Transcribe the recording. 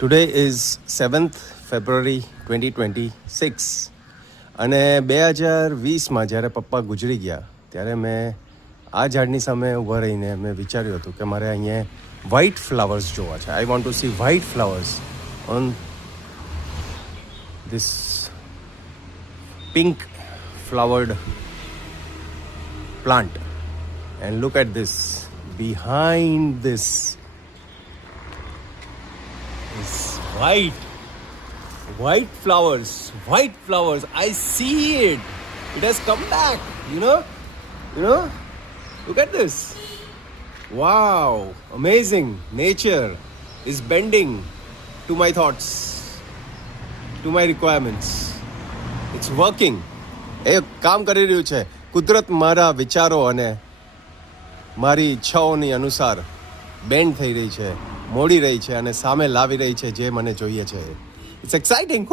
Today is 7th ફેબ્રુઆરી 2026 અને 2020માં જ્યારે પપ્પા ગુજરી ગયા ત્યારે મેં આ ઝાડની સામે ઊભા રહીને મેં વિચાર્યું હતું કે મારે અહીંયા વ્હાઇટ ફ્લાવર્સ જોવા છે. I want to see white flowers on this pink flowered plant, and look at this. Behind this is white flowers. I see it. It has come back. You know. Look at this. Wow, amazing. Nature is bending to my thoughts, to my requirements. It's working. એ કામ કરી રહ્યું છે. કુદરત મારા વિચારો અને મારી ઈચ્છાઓની અનુસાર બેન્ડ થઈ રહી છે, મોડી રહી છે અને સામે લાવી રહી છે જે મને જોઈએ છે. It's exciting.